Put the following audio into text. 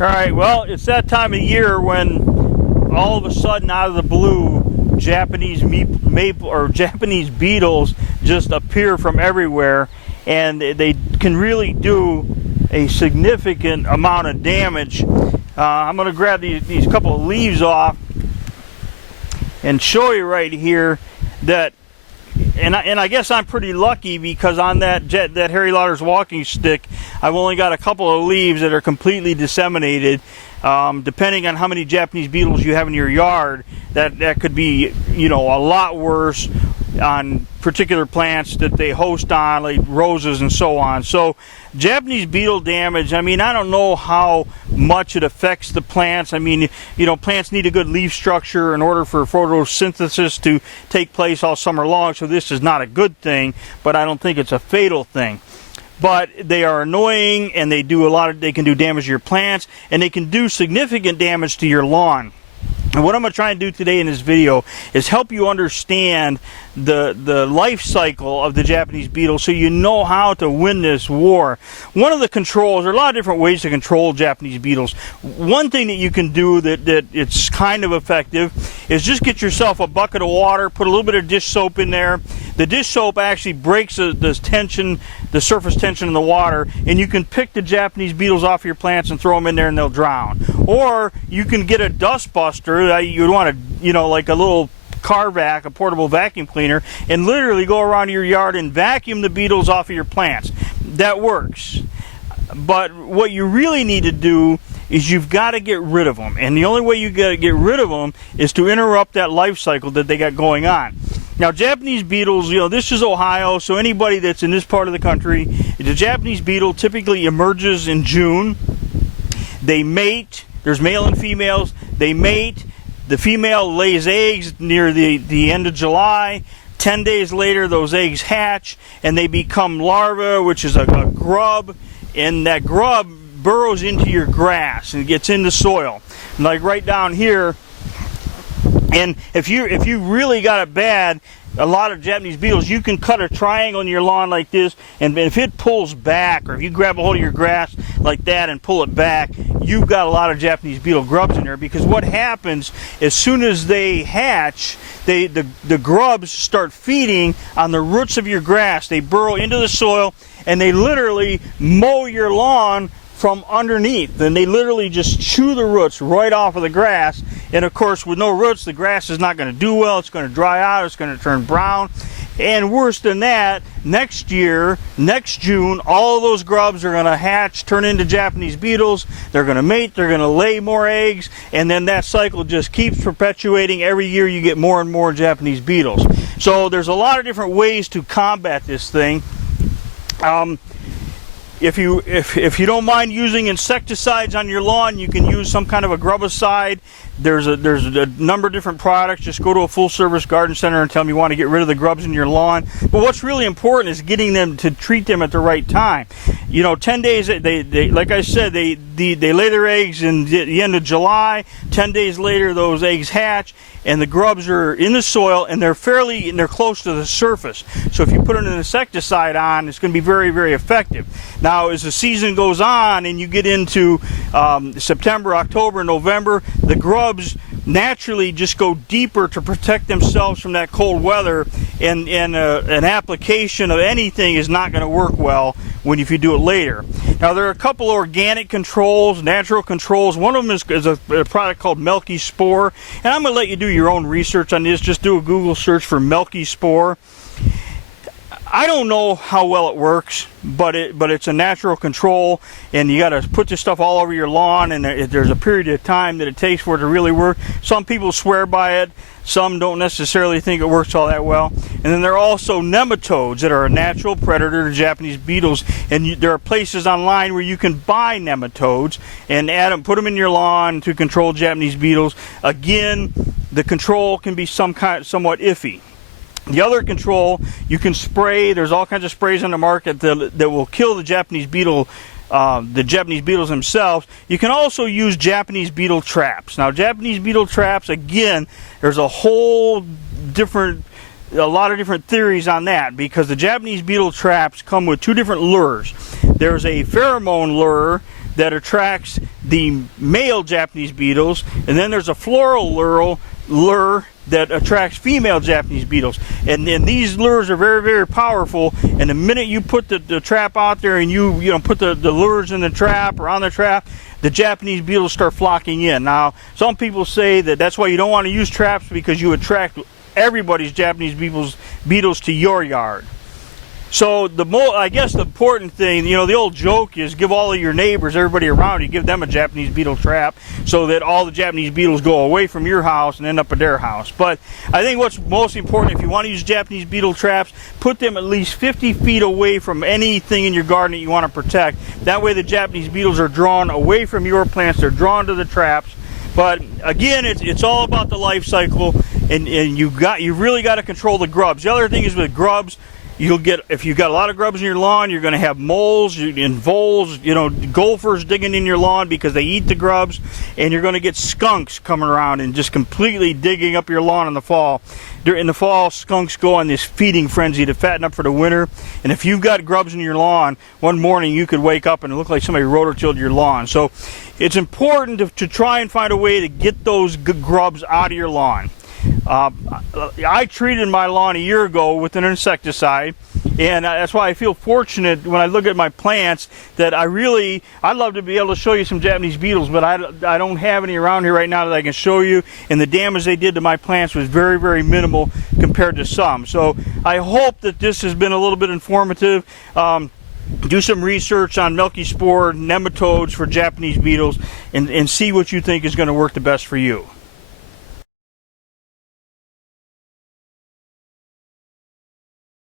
All right, well, it's that time of year when all of a sudden, out of the blue, Japanese Japanese beetles just appear from everywhere, and they can really do a significant amount of damage. I'm going to grab these couple of leaves off and show you right here that. And I guess I'm pretty lucky, because on that Harry Lauder's walking stick, I've only got a couple of leaves that are completely disseminated. Depending on how many Japanese beetles you have in your yard, that could be, you know, a lot worse on particular plants that they host on, like roses and so on. So Japanese beetle damage, I mean, I don't know how much it affects the plants. I mean, you know, plants need a good leaf structure in order for photosynthesis to take place all summer long, so this is not a good thing, but I don't think it's a fatal thing. But they are annoying, and they can do damage to your plants, and they can do significant damage to your lawn. And what I'm going to try and do today in this video is help you understand the life cycle of the Japanese beetle, so you know how to win this war. One of the controls, there are a lot of different ways to control Japanese beetles. One thing that you can do that it's kind of effective is just get yourself a bucket of water, put a little bit of dish soap in there. The dish soap actually breaks the surface tension in the water, and you can pick the Japanese beetles off your plants and throw them in there and they'll drown. Or you can get a dust buster. You'd want to, you know, like a little car vac, a portable vacuum cleaner, and literally go around your yard and vacuum the beetles off of your plants. That works. But what you really need to do is you've got to get rid of them. And the only way you got to get rid of them is to interrupt that life cycle that they got going on. Now, Japanese beetles, you know, this is Ohio, so anybody that's in this part of the country, the Japanese beetle typically emerges in June. They mate. There's male and females. They mate. The female lays eggs near the end of July. 10 days later, those eggs hatch, and they become larvae, which is a grub, and that grub burrows into your grass and gets in the soil. And like right down here, and if you really got it bad, a lot of Japanese beetles, you can cut a triangle in your lawn like this, and if it pulls back, or if you grab a hold of your grass like that and pull it back, you've got a lot of Japanese beetle grubs in there. Because what happens, as soon as they hatch, the grubs start feeding on the roots of your grass. They burrow into the soil, and they literally mow your lawn from underneath, and they literally just chew the roots right off of the grass. And of course, with no roots, the grass is not going to do well. It's going to dry out. It's going to turn brown. And worse than that, next year, next June, all of those grubs are going to hatch, turn into Japanese beetles. They're going to mate. They're going to lay more eggs. And then that cycle just keeps perpetuating. Every year you get more and more Japanese beetles. So there's a lot of different ways to combat this thing. If you don't mind using insecticides on your lawn, you can use some kind of a grubicide. There's a number of different products. Just go to a full-service garden center and tell them you want to get rid of the grubs in your lawn. But what's really important is getting them to treat them at the right time. You know, 10 days, they like I said, they lay their eggs in the end of July. 10 days later, those eggs hatch, and the grubs are in the soil, and they're close to the surface. So if you put an insecticide on, it's going to be very, very effective. Now, as the season goes on and you get into September, October, November, the grubs naturally just go deeper to protect themselves from that cold weather, and an application of anything is not going to work well if you do it later. Now, there are a couple organic controls, natural controls. One of them is a product called Milky Spore, and I'm going to let you do your own research on this. Just do a Google search for Milky Spore. I don't know how well it works, but it's a natural control, and you got to put this stuff all over your lawn, and there's a period of time that it takes for it to really work. Some people swear by it. Some don't necessarily think it works all that well. And then there are also nematodes that are a natural predator to Japanese beetles, and there are places online where you can buy nematodes and put them in your lawn to control Japanese beetles. Again, the control can be somewhat iffy. The other control, you can spray. There's all kinds of sprays on the market that will kill the Japanese beetles themselves. You can also use Japanese beetle traps. Now, Japanese beetle traps, again, there's a lot of different theories on that, because the Japanese beetle traps come with two different lures. There's a pheromone lure that attracts the male Japanese beetles, and then there's a floral lure that attracts female Japanese beetles. And these lures are very, very powerful, and the minute you put the trap out there and you put the lures in the trap or on the trap, the Japanese beetles start flocking in. Now, some people say that that's why you don't want to use traps, because you attract everybody's Japanese beetles to your yard. So I guess the important thing, the old joke is give all of your neighbors, everybody around you, give them a Japanese beetle trap so that all the Japanese beetles go away from your house and end up at their house. But I think what's most important, if you want to use Japanese beetle traps, put them at least 50 feet away from anything in your garden that you want to protect. That way the Japanese beetles are drawn away from your plants, they're drawn to the traps. But again, it's all about the life cycle, and you really got to control the grubs. The other thing is with grubs, if you've got a lot of grubs in your lawn, you're going to have moles and voles, gophers digging in your lawn because they eat the grubs, and you're going to get skunks coming around and just completely digging up your lawn in the fall. In the fall, skunks go on this feeding frenzy to fatten up for the winter, and if you've got grubs in your lawn, one morning you could wake up and it look like somebody rototilled your lawn. So it's important to try and find a way to get those grubs out of your lawn. I treated my lawn a year ago with an insecticide, and that's why I feel fortunate when I look at my plants that I'd love to be able to show you some Japanese beetles, but I don't have any around here right now that I can show you, and the damage they did to my plants was very, very minimal compared to some. So I hope that this has been a little bit informative. Do some research on milky spore nematodes for Japanese beetles and see what you think is going to work the best for you.